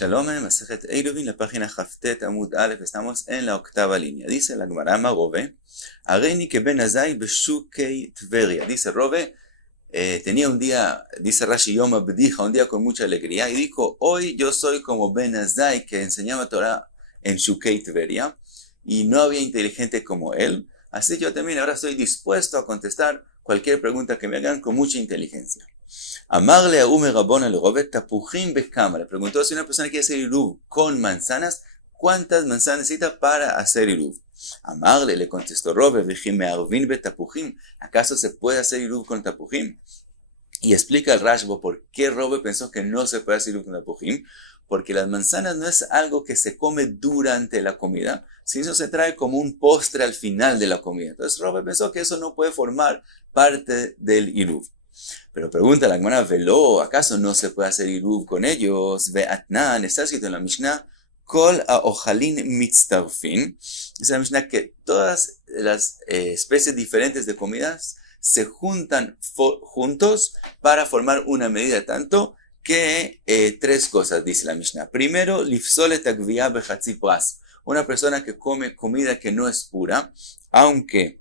Shalom, Masejet Eiruvin, la página Haftet Amud Aleph, estamos en la octava línea. Dice la Gemara Rove, Areini que ben Azai beshukei Tveria. Dice Rove, tenía un día, dice Rashi Yom Abdija, un día con mucha alegría, y dijo, hoy yo soy como Ben Azai, que enseñaba Torah en Shukei Tveria, y no había inteligente como él, así yo también ahora estoy dispuesto a contestar cualquier pregunta que me hagan con mucha inteligencia. Amarle a Ume Rabona le Rove Tapujim Bekama. Le preguntó si una persona quiere hacer iruv con manzanas, ¿cuántas manzanas necesita para hacer iruv? Amarle le contestó Rove, Vejime Arvin Betapujim. ¿Acaso se puede hacer iruv con tapujim? Y explica el Rashbo por qué Rove pensó que no se puede hacer iruv con tapujim. Porque las manzanas no es algo que se come durante la comida, sino se trae como un postre al final de la comida. Entonces Rove pensó que eso no puede formar parte del iruv. Pero pregunta la Gemara, Velo, ¿acaso no se puede hacer iruv con ellos? Ve'atnan, está escrito en la Mishnah, Kol ha'ochalin mitztarfin. Dice la Mishnah que todas las especies diferentes de comidas se juntan juntos para formar una medida, tanto que tres cosas, dice la Mishnah. Primero, lifsolet agviyah bechatzi pras. Una persona que come comida que no es pura, aunque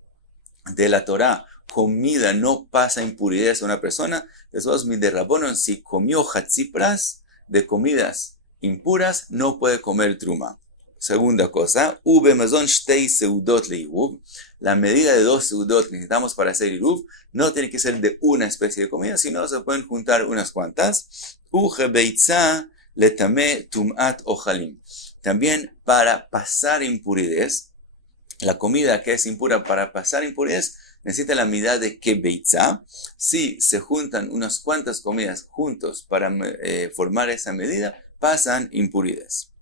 de la Torah comida no pasa impurezas a una persona, de todos mis de Rabonon, si comió hatzipras de comidas impuras, no puede comer truma. Segunda cosa, mazon shtei seudot le iruv. La medida de 2 seudot que necesitamos para hacer iruv no tiene que ser de una especie de comida, sino se pueden juntar unas cuantas. Beitza letame tumat ojalim. También para pasar impurezas, la comida que es impura para pasar impurezas necesita la medida de kebeitza. Si se juntan unas cuantas comidas juntos para formar esa medida, pasan impurezas.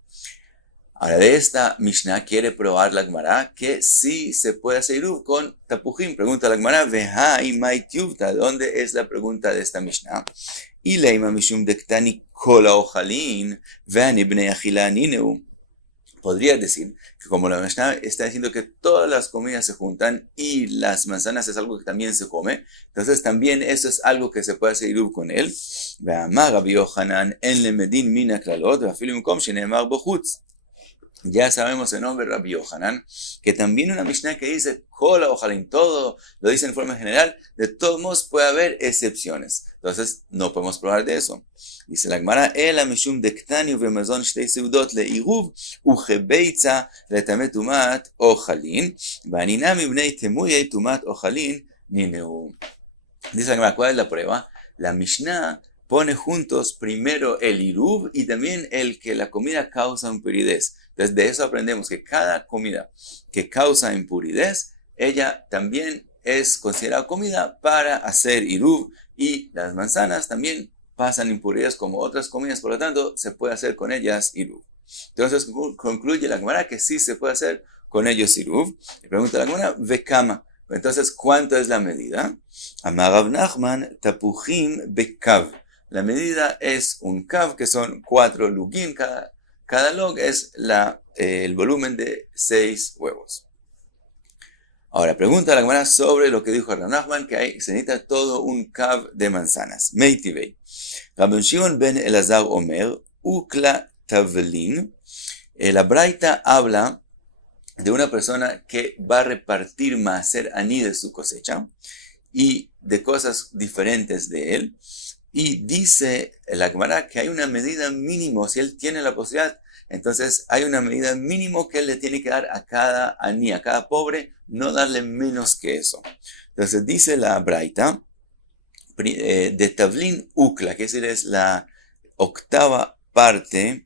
Ahora de esta Mishnah quiere probar la Gemara que sí se puede hacer iruv con tapujim. Pregunta la Gemara, Vehai mai tiuvta, ¿dónde es la pregunta de esta Mishnah? Y leima mishum dektani kol haochalin ve'ani bnei achila nineu. Podría decir que como la Mishnah está diciendo que todas las comidas se juntan y las manzanas es algo que también se come, entonces también eso es algo que se puede hacer iruv con él. Ya sabemos el nombre Rabbi Yohanan, que también una Mishnah que dice Kola ojalín, todo lo dice en forma general, de todos modos puede haber excepciones. Entonces no podemos probar de eso. Dice la Gemara, Ela mishum dektani uvemazon shtei seudot leiruv uchebeitza letame tumat ojalin vaninami bnei temuyei tumat ojalin nineu. Dice la Gemara, ¿cuál es la prueba? La Mishnah pone juntos primero el iruv y también el que la comida causa impurez. Entonces de eso aprendemos que cada comida que causa impurez, ella también es considerada comida para hacer iruv, y las manzanas también pasan impurezas como otras comidas, por lo tanto se puede hacer con ellas iruv. Entonces concluye la Gemara que sí se puede hacer con ellos iruv. Y pregunta la Gemara, vekama. Entonces, ¿cuánto es la medida? Amar Rav Nachman tapujim bekav. La medida es un kav, que son 4 lugim. Cada log es el volumen de 6 huevos. Ahora, pregunta la Gemara sobre lo que dijo Rav Nachman, que se necesita todo un kav de manzanas. Meitivei. Rabbi Shimon ben Elazar Omer, ukla tavlin. La Braita habla de una persona que va a repartir maaser ani de su cosecha y de cosas diferentes de él. Y dice la Gemara que hay una medida mínima, si él tiene la posibilidad, entonces hay una medida mínimo que él le tiene que dar a cada ani, a cada pobre, no darle menos que eso. Entonces dice la Braita, de Tavlin Ukla, que es la octava parte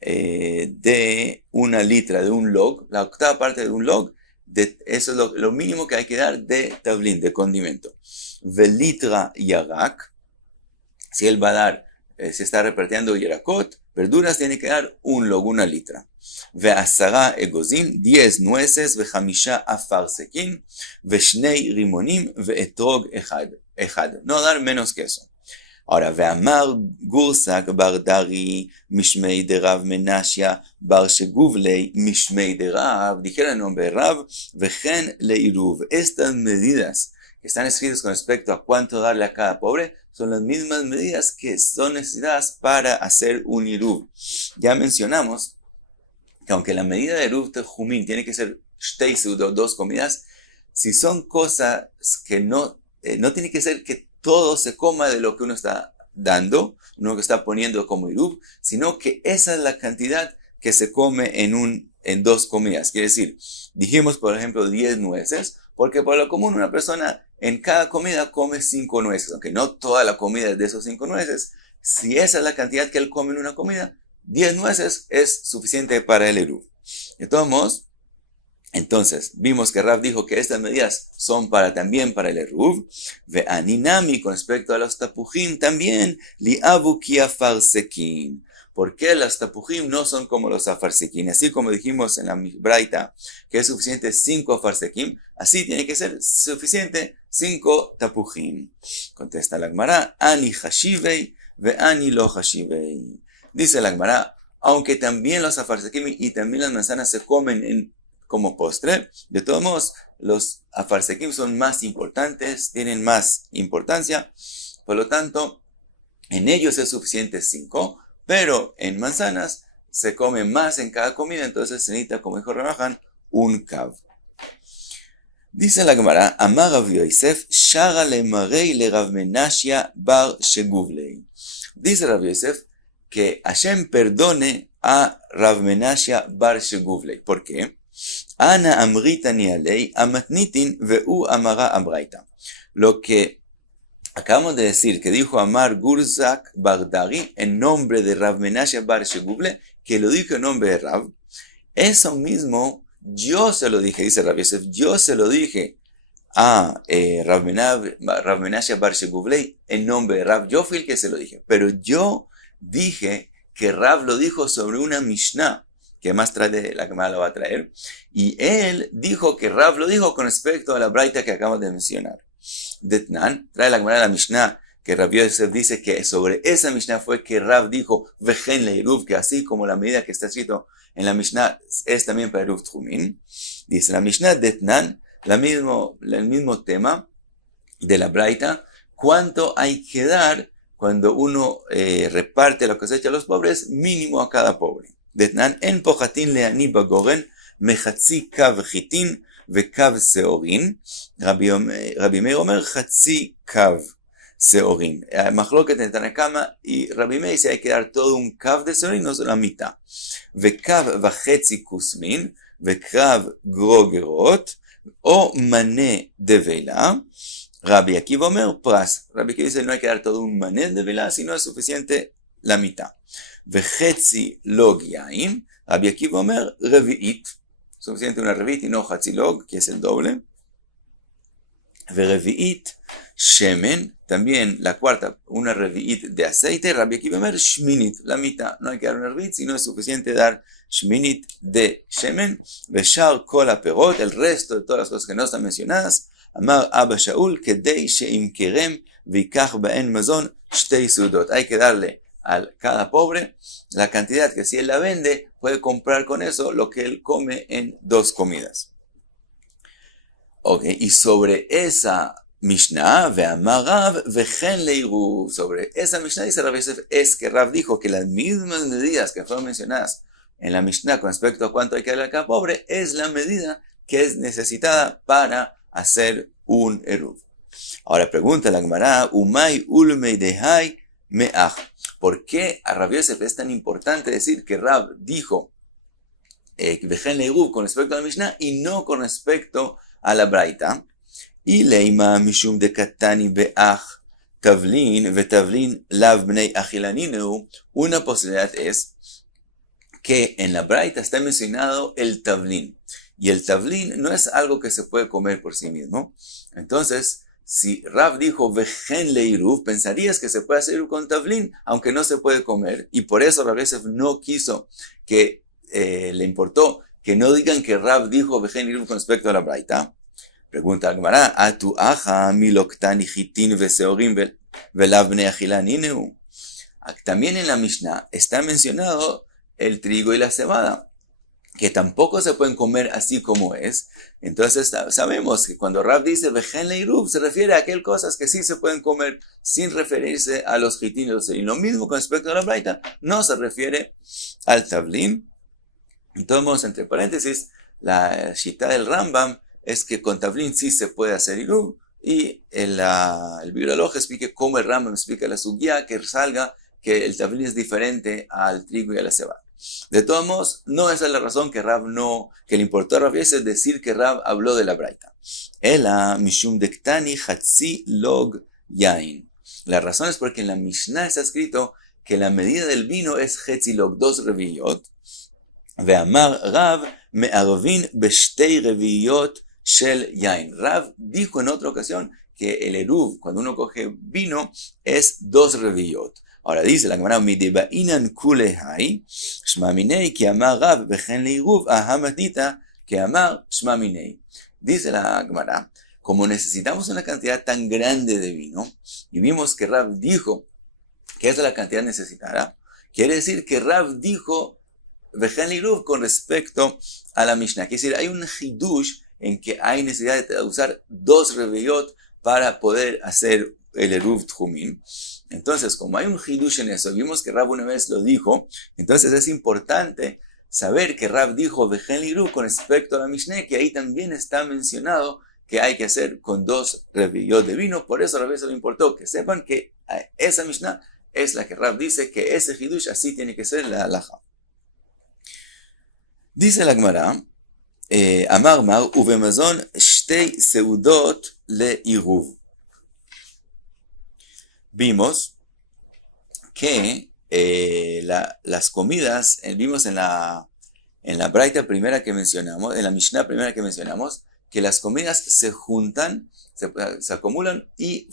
de una litra, de un log, la octava parte de un log, eso es lo mínimo que hay que dar de Tavlin, de condimento. Velitra Yarak, si él va a dar, se está repartiendo Yerakot, verduras, tiene que dar un log, una litra. Ve'asara egozin, 10 nueces, ve'chamisha afar sekin, ve'shnei rimonim, ve'etrog echad. No dar menos que eso. Ahora, ve'amar gursak bar dari mishmei de Rav Menashia bar sheguvlei mishmei de Rav, dijeron el nombre de Rav, ve'chen leiruv. Estas medidas que están escritos con respecto a cuánto darle a cada pobre, son las mismas medidas que son necesitadas para hacer un Iruv. Ya mencionamos que aunque la medida de Eruv Tejumín tiene que ser shtei seudot, 2 comidas, si son cosas que no tiene que ser que todo se coma de lo que uno está dando, uno que está poniendo como Iruv, sino que esa es la cantidad que se come en 2 comidas. Quiere decir, dijimos por ejemplo 10 nueces, porque por lo común una persona en cada comida come 5 nueces, aunque no toda la comida es de esos 5 nueces. Si esa es la cantidad que él come en una comida, 10 nueces es suficiente para el Eruv. De todos modos, entonces, vimos que Rav dijo que estas medidas son también para el Eruv. Ve'aninami, con respecto a los tapujim, también, li'avu ki afarsekin. ¿Por qué los tapujim no son como los afarsekin? Así como dijimos en la Braita, que es suficiente 5 afarsekim, así tiene que ser suficiente 5 tapujim. Contesta la Gemara, ani hashivei ve'ani lo hashivei. Dice la Gemara, aunque también los afarsekim y también las manzanas se comen como postre, de todos modos, los afarsekim son más importantes, tienen más importancia, por lo tanto, en ellos es suficiente 5, pero en manzanas se come más en cada comida, entonces se necesita, como dijo Rav, un kav. Dice la Gemara, Amar Rav Yosef, Shara le marei le Rav Menashia bar Sheguvlei. Dice Rav Yosef que Hashem perdone a Rav Menashia bar Sheguvlei. ¿Por qué? Ana amritani alei amatnitin ve'u amara abraita. Lo que acabamos de decir, que dijo Amar Gurzak Bardari en nombre de Rav Menashia bar Sheguvlei, que lo dijo en nombre de Rav, eso mismo yo se lo dije, dice Rav Yosef, yo se lo dije a Rav Menashia bar Sheguvlei en nombre de Rav. Yo fui el que se lo dije, pero yo dije que Rav lo dijo sobre una Mishnah, que más tarde la Gemara lo va a traer, y él dijo que Rav lo dijo con respecto a la braita que acabamos de mencionar. Detnan, trae la Gemara la Mishnah, que Rav Yosef dice que sobre esa Mishnah fue que Rav dijo, Vejen le Eruv, que así como la medida que está escrito en la Mishnah es también para Eruv Tjumin. Dice la Mishnah, Detnan, el mismo tema de la braita, cuánto hay que dar cuando uno reparte la cosecha a los pobres, mínimo a cada pobre. Detnan, en pochatin leani bagoren, mechatzi kav chitin וקו שעורין, רבי מאיר אומר חצי קו שעורין. מחלוקת en Tanna Kama y Rabbi Meir dice hay que dar todo un קו de שעורין, no solo la mitad. וקו וחצי כוסמין, וקו גרוגרות, או מנה דבלה. Rabbi Akiva אומר פרס. Rabbi Akiva dice no hay que dar todo un mane de vela, sino es suficiente la mitad. וחצי לוג יין, Rabbi Akiva אומר רביעית. Suficiente una revit y no hatzilog, que es el doble. Verevit shemen, también la cuarta, una revit de aceite. Rabbi Akiva Omer shminit, la mitad. No hay que dar una revit, sino es suficiente dar shminit de shemen. Veshar kol aperot, el resto de todas las cosas que no están mencionadas. Amar Abba Shaul, kedei sheimkerem vikach baen mazon shtei sudot. Hay que darle a cada pobre la cantidad que si él la vende, puede comprar con eso lo que él come en 2 comidas. Ok, y sobre esa Mishnah, ve'amar Rav vechen leiruv, sobre esa Mishnah dice Rav Yosef, es que Rav dijo que las mismas medidas que fueron mencionadas en la Mishnah con respecto a cuánto hay que darle a cada pobre, es la medida que es necesitada para hacer un eruv. Ahora pregunta la Gemara, umay ulmei dehai me'ach. ¿Por qué a Rav Yosef es tan importante decir que Rav dijo Vejen Leiruv con respecto a la Mishnah y no con respecto a la Braita? Y leima mishum de katani be'ach tavlin vetavlin lav bnei achilanineu. Una posibilidad es que en la Braita está mencionado el tavlin. Y el tavlin no es algo que se puede comer por sí mismo. Entonces, si Rav dijo Vejen leiruv, pensarías que se puede hacer con tavlin, aunque no se puede comer. Y por eso Rav Yosef no quiso que le importó que no digan que Rav dijo Vejen leiruv con respecto a la Braita. Pregunta Gemara, Atu aja miloktani chitin veseorim velav bnei achilanineu. También en la Mishnah está mencionado el trigo y la cebada, que tampoco se pueden comer así como es. Entonces sabemos que cuando Rav dice Vejen Leiruv, se refiere a aquellas cosas que sí se pueden comer sin referirse a los gitín y los serín. Lo mismo con respecto a la braita, no se refiere al tablín. De todos modos, entre paréntesis, la shita del Rambam es que con tablín sí se puede hacer iruv, y el Bibliolog explica cómo el Rambam explica la sugya, que salga que el tablín es diferente al trigo y a la cebada. De todos modos, no esa es la razón que le importó a Rav es decir que Rav habló de la braita. Ela mishum dektani hatzi log yain. La razón es porque en la Mishnah está escrito que la medida del vino es hetzi log, 2 reviyot. Ve'amar Rav me'arvin beshtei reviyot shel yain. Rav dijo en otra ocasión que el eruv, cuando uno coge vino, es 2 reviyot. Ahora dice la Gemara, midebainan kulehai, shmaminei, que amar Rav, vejen leiruv, ahamatita, que amar shmaminei. Dice la Gemara, como necesitamos una cantidad tan grande de vino, y vimos que Rav dijo que esa es la cantidad necesitada, quiere decir que Rav dijo, vejen leiruv, con respecto a la Mishnah. Quiere decir, hay un hidush en que hay necesidad de usar 2 reveyot para poder hacer el eruv tchumim. Entonces, como hay un hidush en eso, vimos que Rav una vez lo dijo, entonces es importante saber que Rav dijo vejen leiruv con respecto a la Mishnah, que ahí también está mencionado que hay que hacer con 2 reviyot de vino. Por eso a Rav le importó que sepan que esa Mishnah es la que Rav dice que ese hidush así tiene que ser la halaja. Dice la Gemara, Amar Mar ubemazon shtei seudot leiruv. Vimos que las comidas, vimos en la braita primera que mencionamos, en la Mishnah primera que mencionamos, que las comidas se juntan, se acumulan y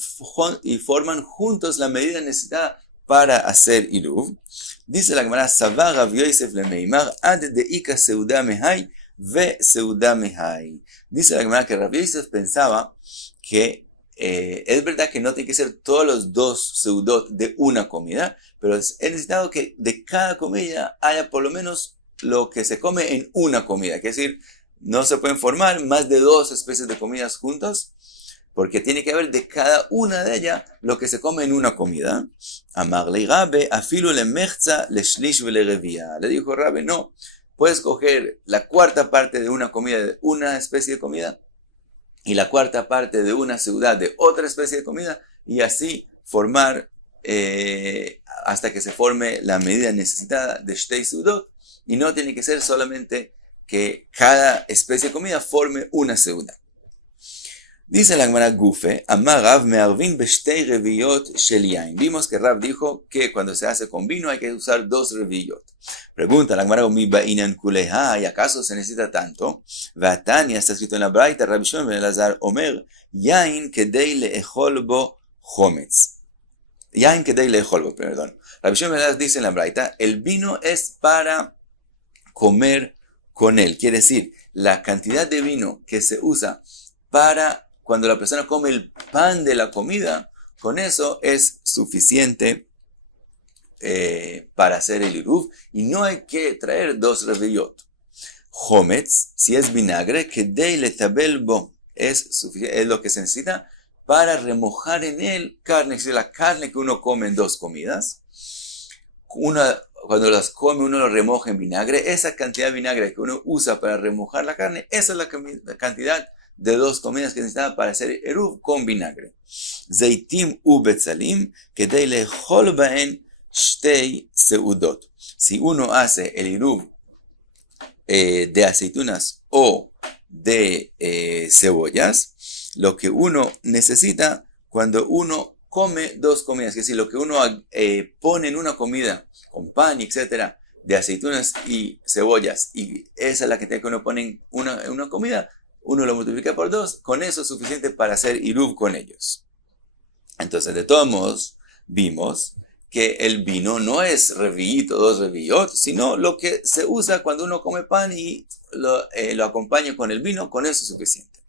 forman juntos la medida necesitada para hacer iruv. Dice la Gemara, Savar Rav Yosef lemeimar ad deika seuda mehai ve seuda mehai. Dice la Gemara que Rav Yosef pensaba que es verdad que no tiene que ser todos los 2 seudot de una comida, pero es necesitado que de cada comida haya por lo menos lo que se come en una comida. Es decir, no se pueden formar más de 2 especies de comidas juntas, porque tiene que haber de cada una de ellas lo que se come en una comida. Amar le Rabe, afilu le mechza, le shlish ve le revia. Le dijo Rabe, no, puedes coger la 4ª parte de una comida de una especie de comida, y la 4ª parte de una ciudad de otra especie de comida, y así formar hasta que se forme la medida necesitada de shtei seudot, y no tiene que ser solamente que cada especie de comida forme una ciudad. Dice la Gemara Gufe, Amar Rav me'arvin beshtei reviyot shel yain. Vimos que Rav dijo que cuando se hace con vino hay que usar 2 reviyot. Pregunta la Gemara, mi bainan kuleha, ¿y acaso se necesita tanto? Vatania, está escrito en la braita, Rabbi Shimon ben Elazar omer, yain kedei leechol bo chometz. Yain kedei leechol bo, perdón. Rabbi Shimon ben Elazar dice en la braita, el vino es para comer con él. Quiere decir, la cantidad de vino que se usa para cuando la persona come el pan de la comida, con eso es suficiente para hacer el iruv, y no hay que traer 2 reviyot. Chometz, si es vinagre, kedei letabel bo, es lo que se necesita para remojar en él carne, es decir, la carne que uno come en 2 comidas. Cuando las come uno lo remoja en vinagre, esa cantidad de vinagre que uno usa para remojar la carne, esa es la cantidad de 2 comidas que necesitaba para hacer eruv con vinagre. Zeitim u betzalim, kedei lechol baen shtei seudot. Si uno hace el eruv de aceitunas o de cebollas, lo que uno necesita cuando uno come 2 comidas, es decir, lo que uno pone en una comida con pan, etcétera, de aceitunas y cebollas, y esa es la que uno pone en una comida, uno lo multiplica por 2, con eso es suficiente para hacer iruv con ellos. Entonces, de todos modos, vimos que el vino no es revillito, 2 revillot, sino lo que se usa cuando uno come pan y lo acompaña con el vino, con eso es suficiente.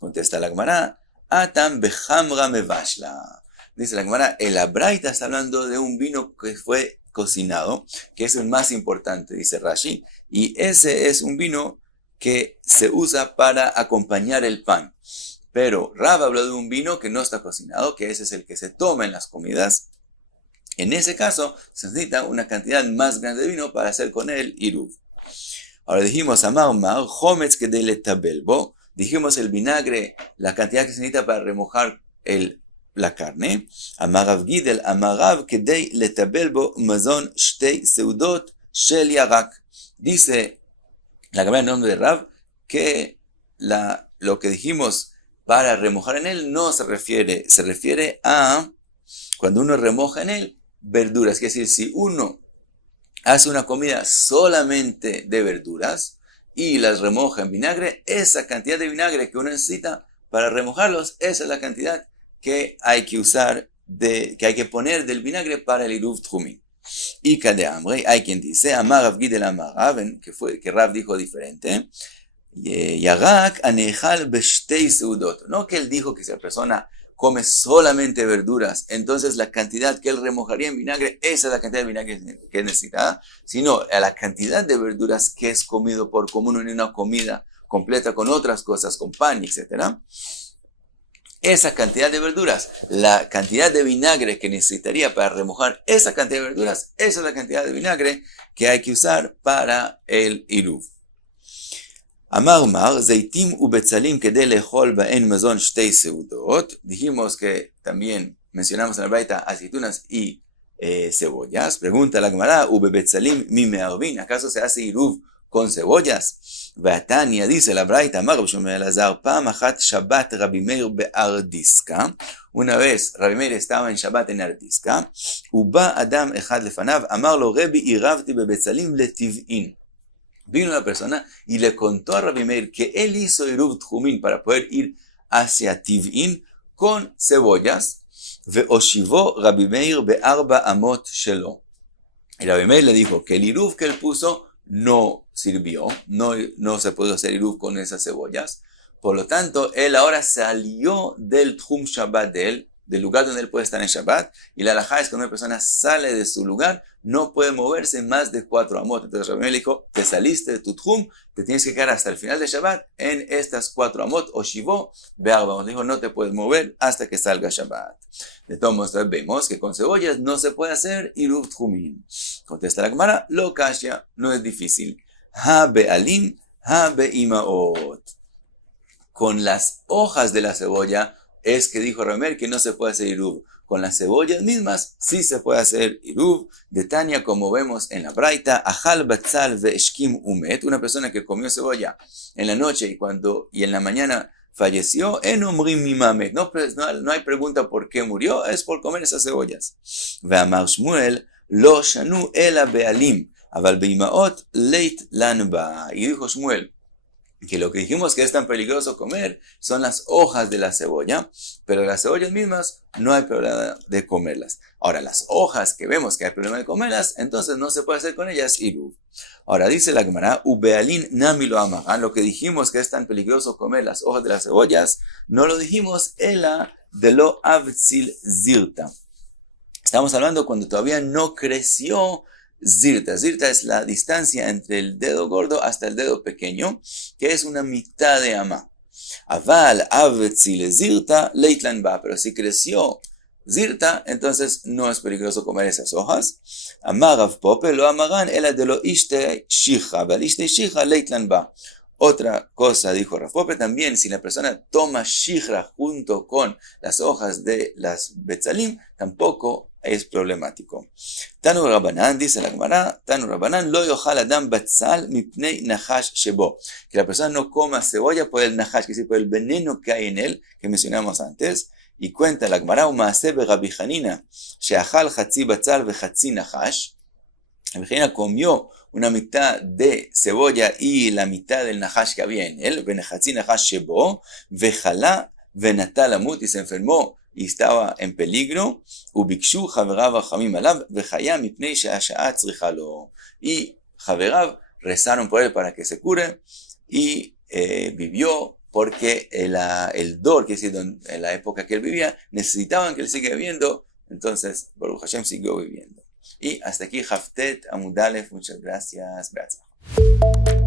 Contesta la Gemara, Atam bechamra mevashla. Dice la Gemara, el Abraita está hablando de un vino que fue cocinado, que es el más importante, dice Rashi, y ese es un vino que se usa para acompañar el pan. Pero Rav habló de un vino que no está cocinado, que ese es el que se toma en las comidas. En ese caso, se necesita una cantidad más grande de vino para hacer con él iruv. Ahora dijimos, Amar Mar, Hometz kedei letabelbo. Dijimos el vinagre, la cantidad que se necesita para remojar la carne. Amar Rav Gidel, Amar Rav kedei letabelbo mazon shtei seudot shel yarak. Dice la Gemara en nombre de Rav que lo que dijimos para remojar en él no se refiere a cuando uno remoja en él verduras. Es decir, si uno hace una comida solamente de verduras y las remoja en vinagre, esa cantidad de vinagre que uno necesita para remojarlos, esa es la cantidad que hay que usar, que hay que poner del vinagre para el iruv tchumim. Y de hambre, hay quien dice, Amar Rav Gidel Amar Rav, que Rav dijo diferente, Yarak anechal beshtei seudot. No que él dijo que si la persona come solamente verduras, entonces la cantidad que él remojaría en vinagre, esa es la cantidad de vinagre que necesita, sino a la cantidad de verduras que es comido por común en una comida completa con otras cosas, con pan, etc. Esa cantidad de verduras, la cantidad de vinagre que necesitaría para remojar esa cantidad de verduras, esa es la cantidad de vinagre que hay que usar para el iruv. Amar Mar, Zeitim u Betzalim kedei lechol baen mazon shtei seudot. Dijimos que también mencionamos en la braita aceitunas y cebollas. Pregunta la Gemara, u Betzalim mi me'arvin. ¿Acaso se hace iruv con cebollas? Ve'atania dice la braita, Amar Rav Shmuel Elazar, pam achat Shabbat Rabbi Meir be'ardiska. Una vez Rabbi Meir estaba en Shabbat en Ardiska. Uba Adam echad lefanav, Amar lo Rebi iravti bebetzalim letiv'in. Vino una persona y le contó a Rabbi Meir que él hizo iruv tchumim para poder ir hacia Tiv'in con cebollas. Ve'oshivo Rabbi Meir be'arba amot shelo. Y Rabbi Meir le dijo que el iruv que él puso no sirvió, no se pudo hacer iruv con esas cebollas. Por lo tanto, él ahora salió del tchum Shabbat de él, del lugar donde él puede estar en Shabbat, y la halajá es que cuando una persona sale de su lugar, no puede moverse más de 4 amot. Entonces Rabbi Meir le dijo, te saliste de tu tchum, te tienes que quedar hasta el final de Shabbat en estas 4 amot, o shivó, be'arba. Le dijo, no te puedes mover hasta que salga Shabbat. De todos modos, vemos que con cebollas no se puede hacer iruv tchumim. Contesta la Gemara, lo kashya, no es difícil. Ha be'alim, ha be'imaot. Con las hojas de la cebolla, es que dijo Rabbi Meir que no se puede hacer iruv. Con las cebollas mismas sí se puede hacer iruv. De Tania, como vemos en la braita, ajal batzal ve'eshkim umet, una persona que comió cebolla en la noche y en la mañana falleció, en omrim mimamet. No hay pregunta por qué murió, es por comer esas cebollas. Ve'amar Shmuel, lo shanu ela be'alim, aval be'imaot leit lan ba. Y dijo Shmuel, que lo que dijimos que es tan peligroso comer son las hojas de la cebolla, pero las cebollas mismas no hay problema de comerlas. Ahora, las hojas que vemos que hay problema de comerlas, entonces no se puede hacer con ellas iruv. Ahora dice la Gemara, ubealin nami lo amagan, lo que dijimos que es tan peligroso comer las hojas de las cebollas, no lo dijimos ela de lo avtzil zirta. Estamos hablando cuando todavía no creció zirta. Zirta es la distancia entre el dedo gordo hasta el dedo pequeño, que es una mitad de amá. Aval avtzil zirta leitlan ba, pero si creció zirta, entonces no es peligroso comer esas hojas. Amar Rav Pope lo amaran ela de lo ishte shija, aval ishte shija leitlan ba. Otra cosa, dijo Rav Pope, también si la persona toma shijra junto con las hojas de las betzalim, tampoco es problemático. Tanu Rabanan, dice la Gemara, Tanu Rabanan, lo yochal adam batzal mipnei nachash shebo. Que la persona no coma cebolla por el nachash, que es decir, por el veneno que hay en él, que mencionamos antes. Y cuenta la Gemara, umaaseh beRabbi Hanina, sheachal chatzi batzal vechatzi nachash. Rabbi Hanina comió una mitad de cebolla y la mitad del nachash que había en él, venechatzi nachash shebo, vechalá venatal amut, y se enfermó y estaba en peligro, ubikshu javerav achamim alav vechaya mipnei she'asha'a tzricha lo. Y javerav rezaron por él para que se cure y vivió porque el dor, que es decir, en la época que él vivía, necesitaban que él siga viviendo, entonces Baruch Hashem siguió viviendo. Y hasta aquí Haftet Amud Aleph, muchas gracias. Chao.